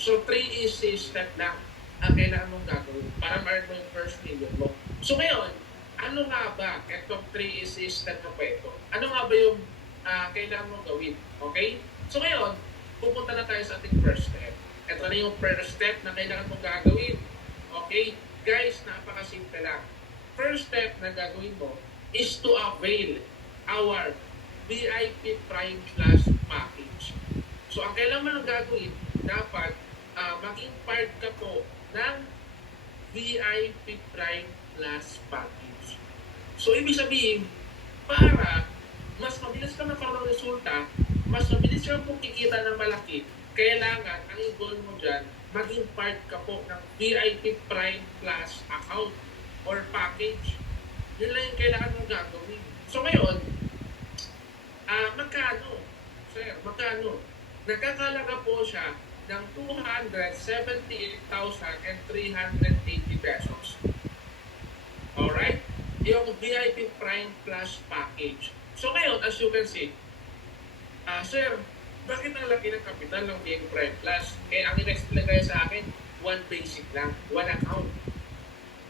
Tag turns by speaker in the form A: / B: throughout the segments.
A: So, 3 easy step lang ang kailangan mong gagawin para ma-earn mo yung first million mo. So, ngayon, ano nga ba itong 3 easy step na po ito? Ano nga ba yung ah, kailangan mong gawin? Okay? So, ngayon, pupunta na tayo sa ating first step. Ito na yung first step na kailangan mong gagawin. Okay? Guys, napakasimple lang. First step na gagawin mo is to avail our VIP Prime Plus package. So, ang kailangan mo gagawin, dapat ah, maging part ka po ng VIP Prime Plus package. So, ibig sabihin, para mas mabilis ka magkaroon ng resulta, mas mabilis ka po kikita ng malaki, kailangan ang goal mo dyan, maging part ka po ng VIP Prime Plus account or package. Yun lang yung kailangan mong gagawin. So ngayon, ah magkano? Sir, magkano? Nagkakalaga po siya ng 278,380 pesos. Alright? Yung VIP Prime Plus package. So ngayon, as you can see, ah sir, bakit ang laki ng kapital ng VIP Prime Plus? Eh, ang in-explain kayo sa akin, one basic lang, one account.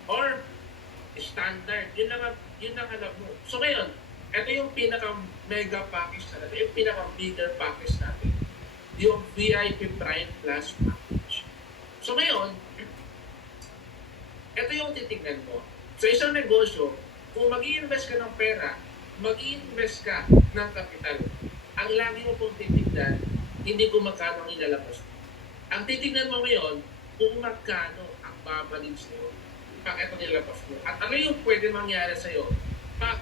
A: Or, standard. Yun lang, ang- yun lang alam mo. So ngayon, ito yung pinaka-mega package natin. Yung pinaka-bigger package natin. Yung VIP Prime Plus package. So ngayon, ito yung titignan mo. Sa isang negosyo, kung mag invest ka ng pera, mag invest ka ng kapital, ang lagi mo pong titignan, hindi kung magkano ang ilalabas mo. Ang titignan mo ngayon, kung magkano ang babalik sa'yo pag ito nilabas mo. At ano yung pwede mangyari sa'yo pag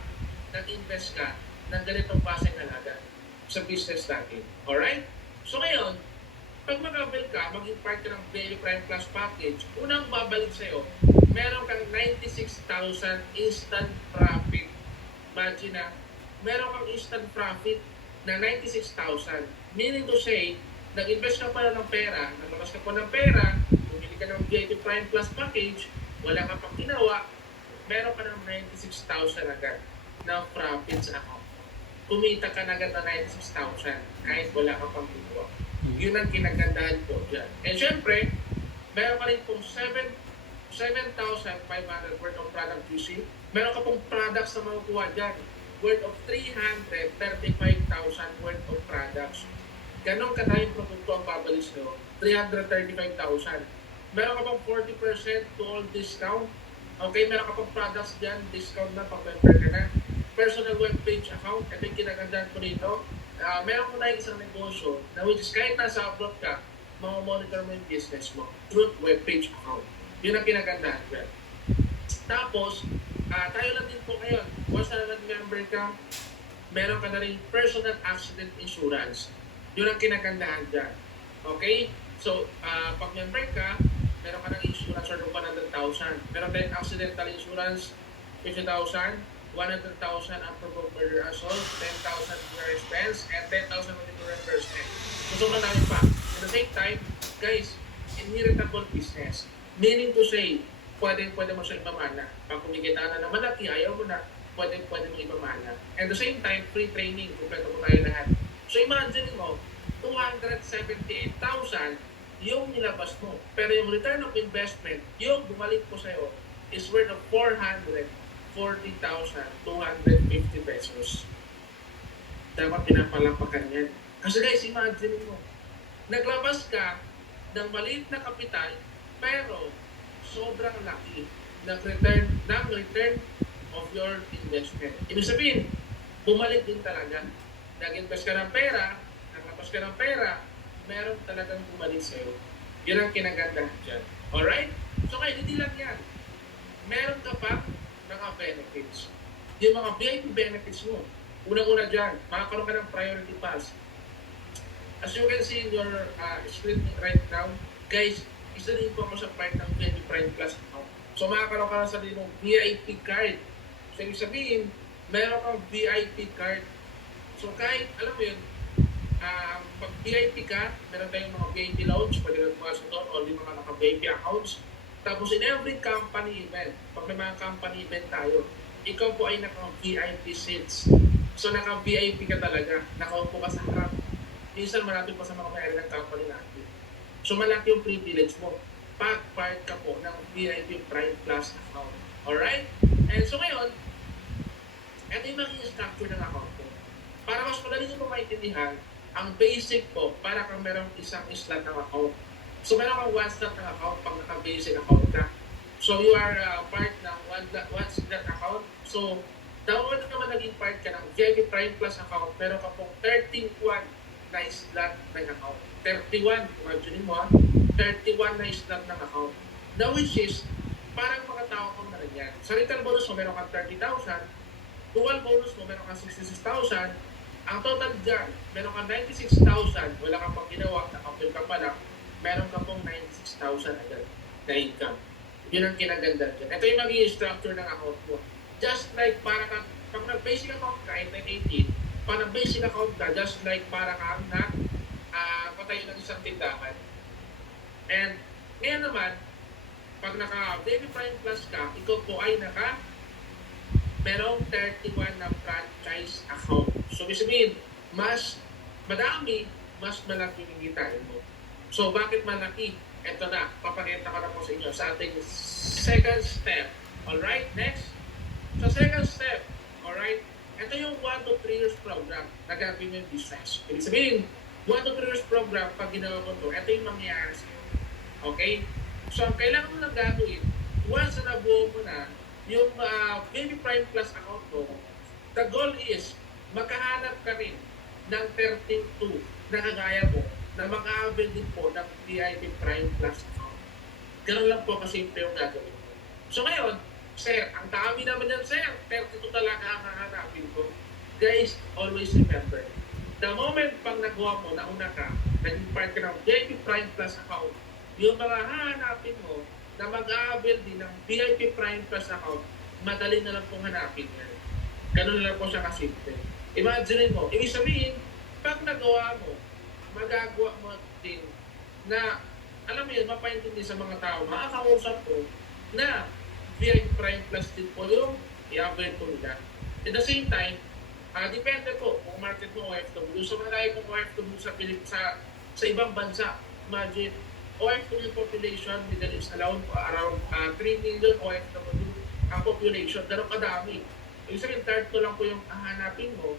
A: nag-invest ka ng ganitong klaseng halaga sa business natin. Alright? So ngayon, pag mag-avail ka, maging part ka ng Daily Prime Plus package, unang babalik sa'yo, meron kang 96,000 instant profit. Imagine na, meron kang instant profit na 96,000. Meaning to say, nag-invest ka pala ng pera, naglabas ka pa ng pera, bumili ka ng VIP Prime Plus package, wala ka pang ginawa, meron ka ng 96,000 agad na profit sa account. Kumita ka na agad na 96,000 kahit wala ka pang ginawa. Yun ang kinagandahan ko dyan. And syempre, meron ka rin pong 7 7,500 worth of product GC. Meron ka pong products na makukuha dyan worth of 335,000 worth of products. Ganon kadaming produkto ang babalis nyo, 335,000. Meron ka pang 40% to all discount. Okay, meron ka pang products dyan, discount na, pag-member ka na. Personal web page account, ito yung kinagandaan ko rito. Ah, meron ko na yung isang negosyo na which is kahit nasa abroad ka, mamamonitor mo yung business mo through web page account. Yun ang kinagandaan dyan. Tapos, ah, tayo lang din po ngayon. Once na nag-member ka, meron ka na rin personal accident insurance. Yun ang kinagandahan dyan. Okay? So, ah, pag member ka, meron ka ng insurance of 100,000. Meron tayong accidental insurance, 50,000, 100,000 unprovoked murder assault, 10,000 for expense, and 10,000 on the reimbursement. So, sobrang dami pa. At the same time, guys, inheritable business. Meaning to say, pwede, pwede mo siya ipamana. Pag kumikita na naman malaki, ayaw mo na, pwede, pwede mo ipamana. At the same time, free training, kumpleto mo tayo lahat. So imagine mo, 278,000 yung nilabas mo. Pero yung return of investment, yung bumalik po sa'yo, is worth of 440,250 pesos. Dapat pinapalampakan yan. Kasi guys, imagine mo, naglabas ka ng maliit na kapital, pero sobrang laki ng return, ng return of your investment. Ibig sabihin, bumalik din talaga. Nag-invest ka ng pera, naglabas ka ng pera, meron talagang bumalik sa'yo. Yun ang kinaganda dyan. Alright? So kaya hindi lang yan. Meron ka pa benefits. Yung mga VIP benefits mo. Unang-una dyan, makakaroon ka ng priority pass. As you can see in your uh, screen right now, guys, isa din po ako sa part ng VIP Prime Plus account. So makakaroon ka ng sarili mong VIP card. So ibig sabihin, meron kang VIP card. So kahit, alam mo yun, ah, pag VIP ka, meron tayong mga VIP lounge, pwede ka pumasok doon, o di mga naka-VIP accounts. Tapos in every company event, pag may mga company event tayo, ikaw po ay naka-VIP seats. So naka-VIP ka talaga, nakaupo ka sa harap. Minsan malapit pa sa mga mayari ng company natin. So malaki yung privilege mo pag part ka po ng VIP Prime Plus account. Alright? And so ngayon, ito yung magiging structure ng account ko. Para mas madali nyo po maintindihan, ang basic po, para kang merong isang slot ng account. So meron kang one slot ng account pag naka-basic account ka. So you are uh, part ng one, one slot account. So Dapat naman naging part ka ng VIP Prime Plus account, meron ka pong 31 na slot ng account. 31, imagine mo ha, 31 na slot ng account. Now which is, parang mga tao kang na yan. Sa return bonus mo, meron kang 30,000. Dual bonus mo, meron kang 66,000. Ang total dyan, meron kang 96,000. Wala kang pang ginawa, nakapil ka pa lang. Meron ka pong 96,000 agad na income. Yun ang kinaganda dyan. Ito yung magiging structure ng account mo. Just like para ka, pag nag-basic account ka, in 18, pag nag-basic account ka, just like para kang na uh, patayo ng isang tindahan. And ngayon naman, pag naka-Baby Prime Plus ka, ikaw po ay naka merong 31 na franchise account. So, ibig sabihin, mas madami, mas malaki yung kitain mo. So, bakit malaki? Ito na, papakita ko na po sa inyo sa ating second step. Alright, next. Sa second step, alright, ito yung 1 to 3 years program na gagawin yung business. Ibig sabihin, 1 to 3 years program, pag ginawa mo ito, ito yung mangyayari sa'yo. Okay? So, ang kailangan mo lang gagawin, once na nabuo mo na yung uh, Baby Prime Plus account mo, the goal is, makahanap ka rin ng 13.2 na kagaya mo na maka-avail din po ng VIP Prime Plus account. Ganun lang po kasi yung gagawin mo. So ngayon, Sir, ang dami naman yan, sir. 32 talaga ang hahanapin ko. Guys, always remember, the moment pang nagawa mo, nauna ka, naging part ka ng VIP Prime Plus account, yung mga hahanapin mo na mag-a-avail din ng VIP Prime Plus account, madali na lang pong hanapin yan. Ganun lang po siya kasimple. Imagine mo, ibig sabihin, pag nagawa mo, magagawa mo din na, alam mo yun, mapaintindi sa mga tao, makakausap ko, na VIP Prime Plus din po yung i-avail po nila. At the same time, uh, depende po kung market mo OFW. So marami pong OFW sa, Pilip, sa, sa ibang bansa. Imagine, OFW population, Middle East alone, around uh, 3 million OFW ang population. Ganun kadami. Ibig sabihin, third ko lang po yung hahanapin mo.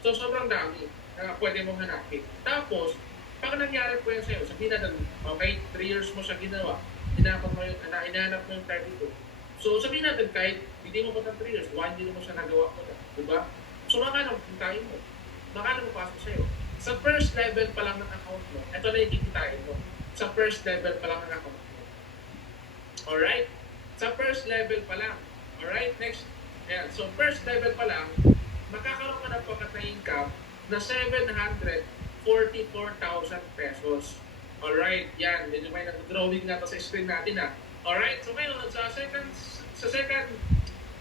A: So sobrang dami na pwede mong hanapin. Tapos, pag nangyari po yan sa'yo, sabihin na okay, 3 years mo siya ginawa, hinahanap mo yung, hinahanap mo yung 32, So sabihin natin kahit hindi mo pa ng 3 years, 1 year mo siya nagawa mo na. Diba? So makano kikitain mo? Makano mo pasok sa'yo? Sa first level pa lang ng account mo, ito na yung kikitain mo. Sa first level pa lang ng account mo. Alright? Sa first level pa lang. Alright? Next. Ayan. So first level pa lang, makakaroon ka ng pakat na income na 744,000 pesos. Alright, yan. Medyo may nag-drawing na to sa screen natin ha. Alright, so ngayon, sa second, sa second,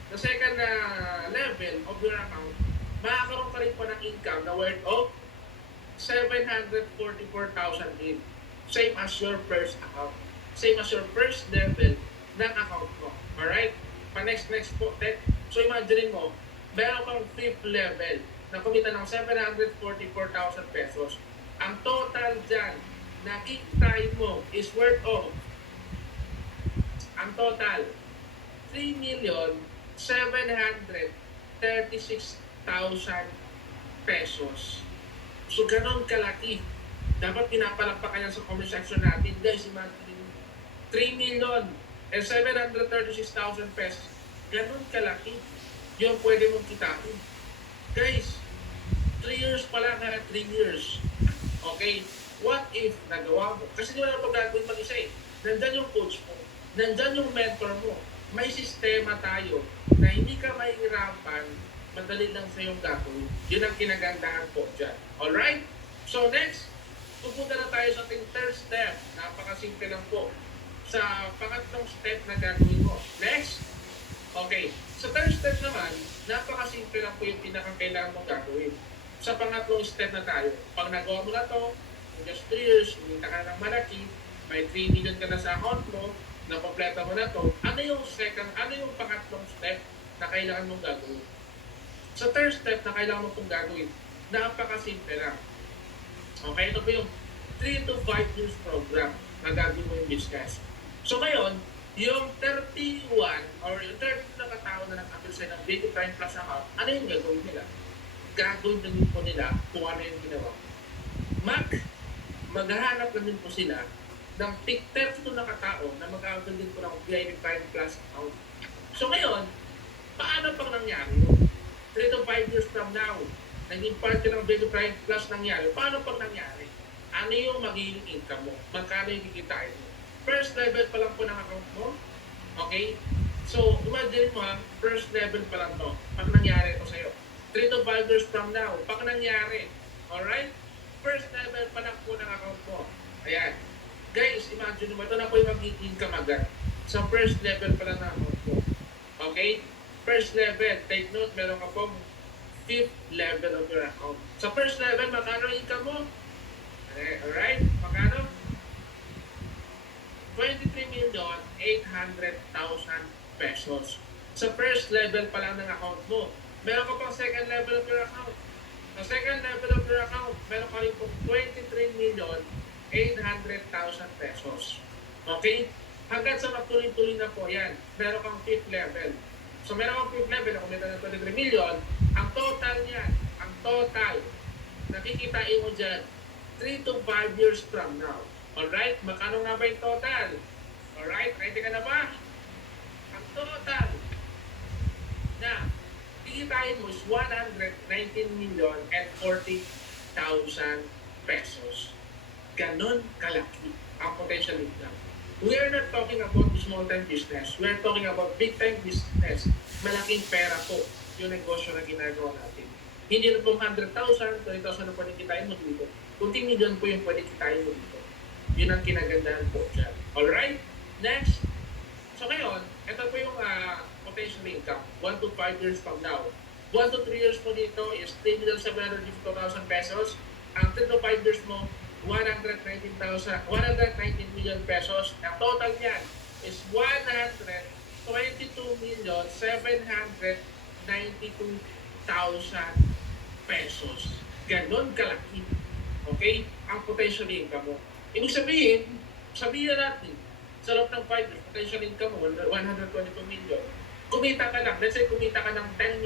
A: sa second uh, level of your account, makakaroon ka rin po ng income na worth of 744,000 din. Same as your first account. Same as your first level ng account mo. Alright? Pa next, next po, te. So imagine mo, meron kang fifth level na kumita ng 744,000 pesos. Ang total dyan na kikitain mo is worth of total, 3 million 736,000 pesos. So, ganon kalaki. Dapat pinapalakpakan yan sa comment section natin. Guys, imagine 3 million and 736,000 pesos. Ganon kalaki. Yung pwede mong kitain. Guys, 3 years pa lang ha, 3 years. Okay? What if nagawa mo? Kasi di mo na ito gagawin mag-isa eh. Nandyan yung coach mo nandyan yung mentor mo. May sistema tayo na hindi ka mahihirapan, madali lang sa yung gagawin. Yun ang kinagandahan po dyan. Alright? So next, pupunta na tayo sa ating third step. Napakasimple lang po. Sa pangatlong step na gagawin mo. Next, okay. Sa third step naman, napakasimple lang po yung pinakakailangan mong gagawin. Sa pangatlong step na tayo, pag nagawa mo na to, in just 3 years, umita ka ng malaki, may 3 million ka na sa account mo, na kompleto mo na to, ano yung second, ano yung pangatlong step na kailangan mong gagawin? Sa third step na kailangan mo pong gagawin, napakasimple lang. Okay, ito po yung 3 to 5 years program. na gagawin mo yung business. So ngayon, yung 31 or yung 30 na katao na nag-apply sa'yo ng Big Prime Plus account, ano yung gagawin nila? Gagawin na din po nila kung ano yung ginawa. Mac, maghahanap na din po sila ng tig 32 na katao na mag-apply din po ng VIP Prime Plus account. So ngayon, paano pang nangyari yun? 3 to 5 years from now, naging part ka ng Big Prime Plus nangyari, paano pang nangyari? Ano yung magiging income mo? Magkano yung kikitain mo? First level pa lang po ng account mo, okay? So, imagine mo ha, first level pa lang to. Pag nangyari ito sa'yo. 3 to 5 years from now, pag nangyari, alright? First level pa lang po ng account mo. Ayan. Guys, imagine mo, ito na po yung magiging agad. Sa first level pa lang ng account mo. Okay? First level, take note, meron ka pong fifth level of your account. Sa first level, magkano income mo? Alright? Magkano? 23 million 800,000 pesos. Sa first level pa lang ng account mo. Meron ka pang second level of your account. Sa second level of your account, meron ka rin pong 23 million 800,000 pesos. Okay? Hanggang sa matuloy-tuloy na po yan, meron kang fifth level. So meron kang fifth level, kung meron ng 23 million, ang total niyan, ang total, nakikitain mo dyan, 3 to 5 years from now. Alright? Magkano nga ba yung total? Alright? Ready ka na ba? Ang total na kikitain mo is 119 million and 40,000 pesos. Ganon kalaki ang potential income. We are not talking about small time business. We are talking about big time business. Malaking pera po yung negosyo na ginagawa natin. Hindi na po 100,000, 20,000 na pwede kitain mo dito. Kunting million po yung pwede kitain mo dito. Yun ang kinagandahan po dyan. Alright? Next. So ngayon, ito po yung ah, potential income. 1 to 5 years from now. 1 to 3 years po dito is 3,750,000 pesos. Ang 3 to 5 years mo, 119,000, 119 million pesos. Ang total niyan is 122 million 792,000 pesos. Ganon kalaki. Okay? Ang potential income mo. Ibig sabihin, sabihin na natin, sa loob ng 5 years, potential income mo, 122 million. Kumita ka lang, let's say kumita ka ng 10